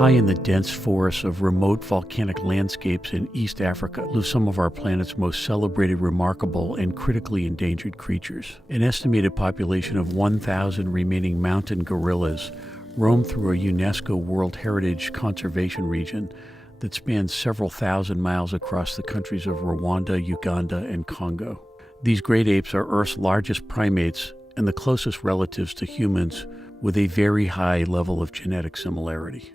High in the dense forests of remote volcanic landscapes in East Africa live some of our planet's most celebrated, remarkable, and critically endangered creatures. An estimated population of 1,000 remaining mountain gorillas roam through a UNESCO World Heritage Conservation Region that spans several thousand miles across the countries of Rwanda, Uganda, and Congo. These great apes are Earth's largest primates and the closest relatives to humans, with a very high level of genetic similarity.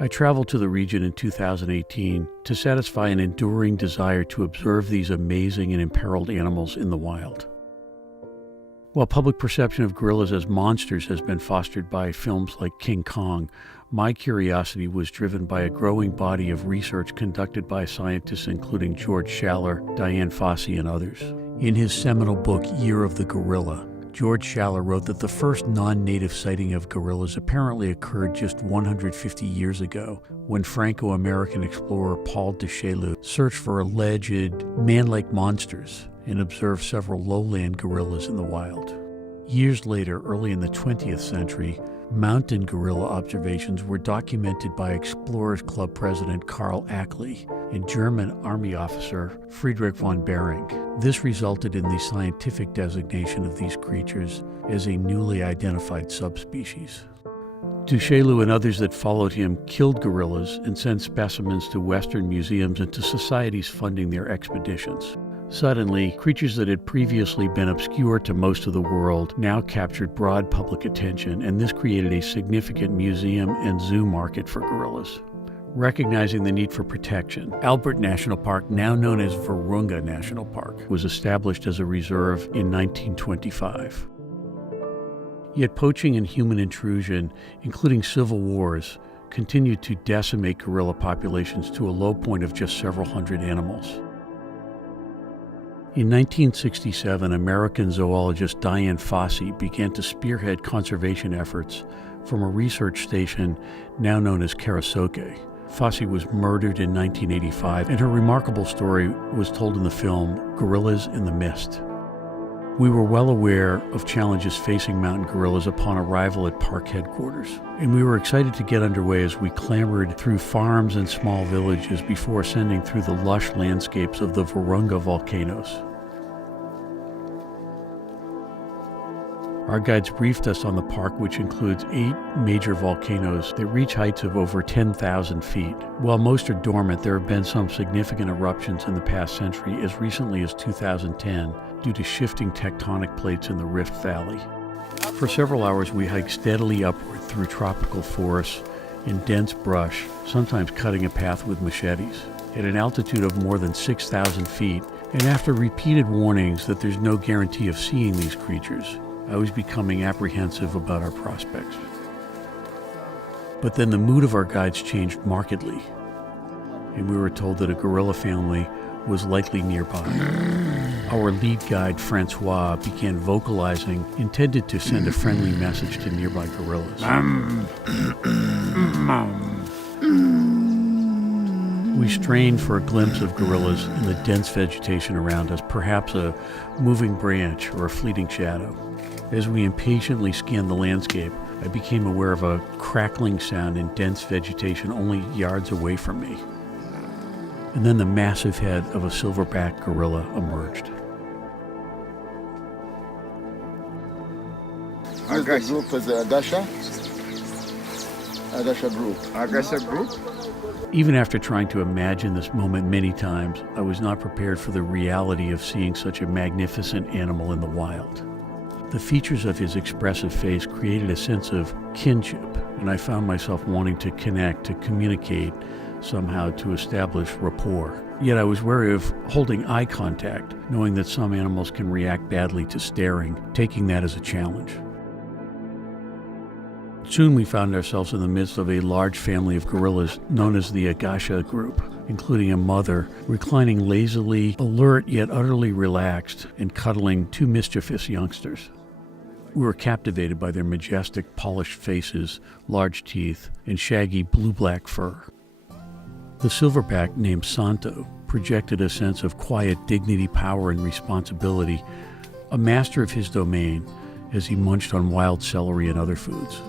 I traveled to the region in 2018 to satisfy an enduring desire to observe these amazing and imperiled animals in the wild. While public perception of gorillas as monsters has been fostered by films like King Kong, my curiosity was driven by a growing body of research conducted by scientists including George Schaller, Diane Fossey, and others. In his seminal book, Year of the Gorilla, George Schaller wrote that the first non-native sighting of gorillas apparently occurred just 150 years ago, when Franco-American explorer Paul de Chaillu searched for alleged man-like monsters and observed several lowland gorillas in the wild. Years later, early in the 20th century, mountain gorilla observations were documented by Explorers Club president Karl Ackley and German army officer Friedrich von Behring. This resulted in the scientific designation of these creatures as a newly identified subspecies. Du Chaillu and others that followed him killed gorillas and sent specimens to Western museums and to societies funding their expeditions. Suddenly, creatures that had previously been obscure to most of the world now captured broad public attention, and this created a significant museum and zoo market for gorillas. Recognizing the need for protection, Albert National Park, now known as Virunga National Park, was established as a reserve in 1925. Yet poaching and human intrusion, including civil wars, continued to decimate gorilla populations to a low point of just several hundred animals. In 1967, American zoologist Diane Fossey began to spearhead conservation efforts from a research station now known as Karasoke. Fossey was murdered in 1985, and her remarkable story was told in the film Gorillas in the Mist. We were well aware of challenges facing mountain gorillas upon arrival at park headquarters, and we were excited to get underway as we clambered through farms and small villages before ascending through the lush landscapes of the Virunga Volcanoes. Our guides briefed us on the park, which includes 8 major volcanoes that reach heights of over 10,000 feet. While most are dormant, there have been some significant eruptions in the past century, as recently as 2010, due to shifting tectonic plates in the Rift Valley. For several hours, we hiked steadily upward through tropical forests and dense brush, sometimes cutting a path with machetes. At an altitude of more than 6,000 feet, and after repeated warnings that there's no guarantee of seeing these creatures, I was becoming apprehensive about our prospects. But then the mood of our guides changed markedly, and we were told that a gorilla family was likely nearby. Our lead guide, Francois, began vocalizing, intended to send a friendly message to nearby gorillas. We strained for a glimpse of gorillas in the dense vegetation around us, perhaps a moving branch or a fleeting shadow. As we impatiently scanned the landscape, I became aware of a crackling sound in dense vegetation only yards away from me. And then the massive head of a silverback gorilla emerged. This group is the Agasha group. Even after trying to imagine this moment many times, I was not prepared for the reality of seeing such a magnificent animal in the wild. The features of his expressive face created a sense of kinship, and I found myself wanting to connect, to communicate, somehow to establish rapport. Yet I was wary of holding eye contact, knowing that some animals can react badly to staring, taking that as a challenge. Soon we found ourselves in the midst of a large family of gorillas known as the Agasha group, including a mother reclining lazily, alert yet utterly relaxed, and cuddling 2 mischievous youngsters. We were captivated by their majestic, polished faces, large teeth, and shaggy blue-black fur. The silverback, named Santo, projected a sense of quiet dignity, power, and responsibility, a master of his domain, as he munched on wild celery and other foods.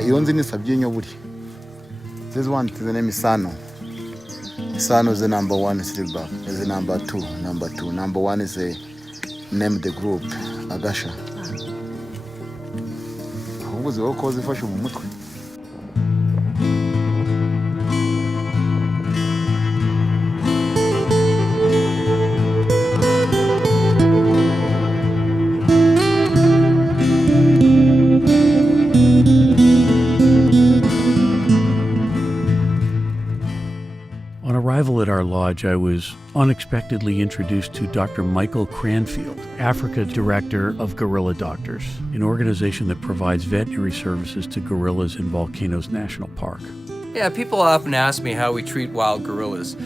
Iyo nzi ni Sabyinyo buri. This one is the name is Sano. Sano is the number 1 silver. Is the number 2. Number 1 is the name of the group. Agasha. Ahubwo ziho ko zifashe mu mutwe. On arrival at our lodge, I was unexpectedly introduced to Dr. Michael Cranfield, Africa Director of Gorilla Doctors, an organization that provides veterinary services to gorillas in Volcanoes National Park. Yeah, people often ask me how we treat wild gorillas.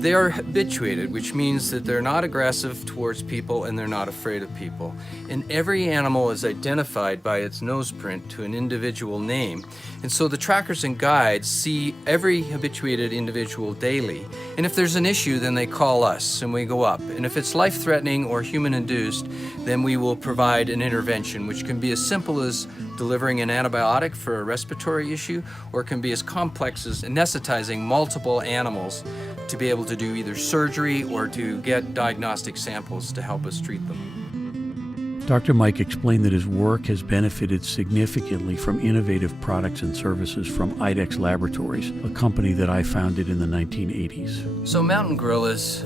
They are habituated, which means that they're not aggressive towards people and they're not afraid of people. And every animal is identified by its nose print to an individual name. And so the trackers and guides see every habituated individual daily. And if there's an issue, then they call us and we go up. And if it's life-threatening or human-induced, then we will provide an intervention, which can be as simple as delivering an antibiotic for a respiratory issue, or it can be as complex as anesthetizing multiple animals to be able to do either surgery or to get diagnostic samples to help us treat them. Dr. Mike explained that his work has benefited significantly from innovative products and services from IDEX Laboratories, a company that I founded in the 1980s. So mountain gorillas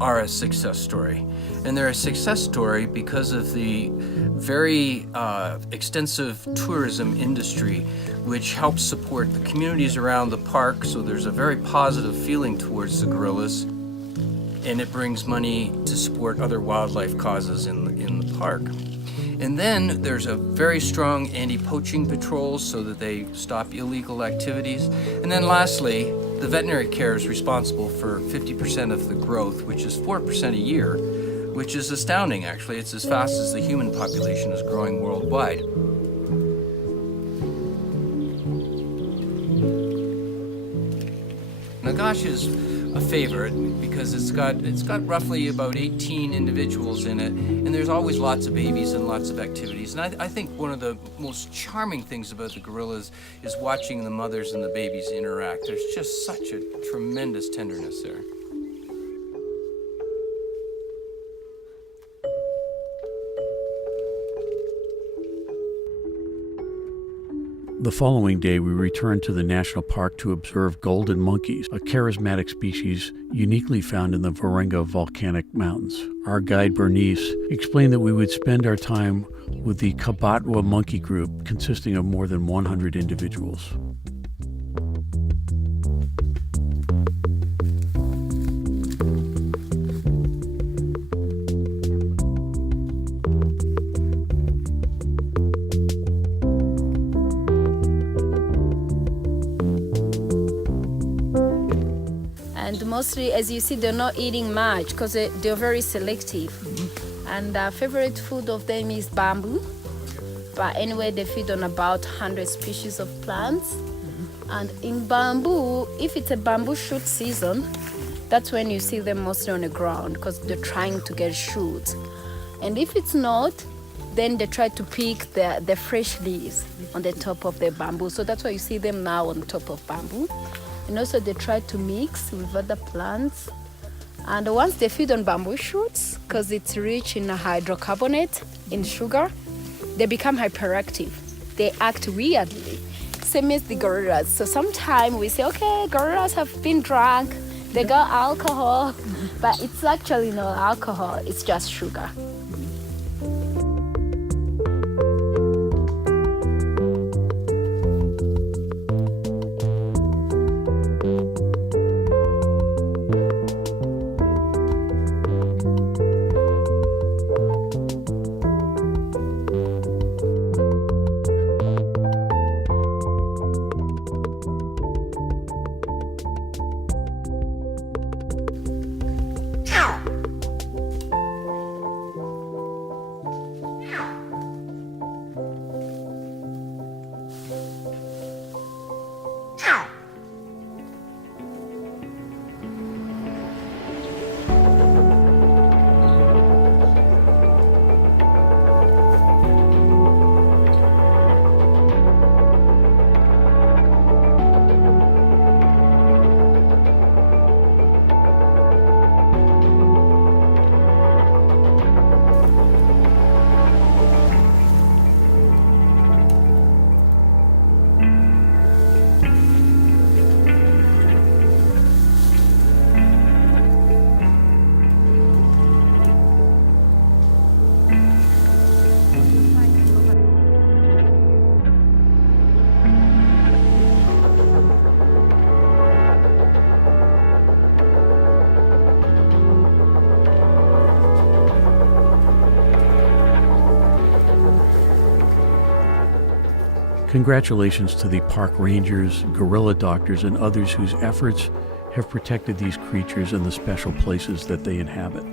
are a success story, and they're a success story because of the very extensive tourism industry which helps support the communities around the park, so there's a very positive feeling towards the gorillas, and it brings money to support other wildlife causes in the park. And then there's a very strong anti-poaching patrol so that they stop illegal activities. And then lastly, the veterinary care is responsible for 50% of the growth, which is 4% a year, which is astounding actually. It's as fast as the human population is growing worldwide. Nagash is a favorite because it's got roughly about 18 individuals in it, and there's always lots of babies and lots of activities. And I think one of the most charming things about the gorillas is watching the mothers and the babies interact. There's just such a tremendous tenderness there. The following day, we returned to the national park to observe golden monkeys, a charismatic species uniquely found in the Virunga Volcanic Mountains. Our guide, Bernice, explained that we would spend our time with the Kabatwa monkey group, consisting of more than 100 individuals. mostly, as you see, they're not eating much because they're very selective. And favorite food of them is bamboo. But anyway, they feed on about 100 species of plants. And in bamboo, if it's a bamboo shoot season, that's when you see them mostly on the ground because they're trying to get shoots. And if it's not, then they try to pick the fresh leaves on the top of the bamboo. So that's why you see them now on top of bamboo. And also they try to mix with other plants. And once they feed on bamboo shoots, because it's rich in hydrocarbonate, in sugar, they become hyperactive. They act weirdly. Same as the gorillas. So sometimes we say, okay, gorillas have been drunk, they got alcohol, but it's actually not alcohol, it's just sugar. Congratulations to the park rangers, gorilla doctors, and others whose efforts have protected these creatures and the special places that they inhabit.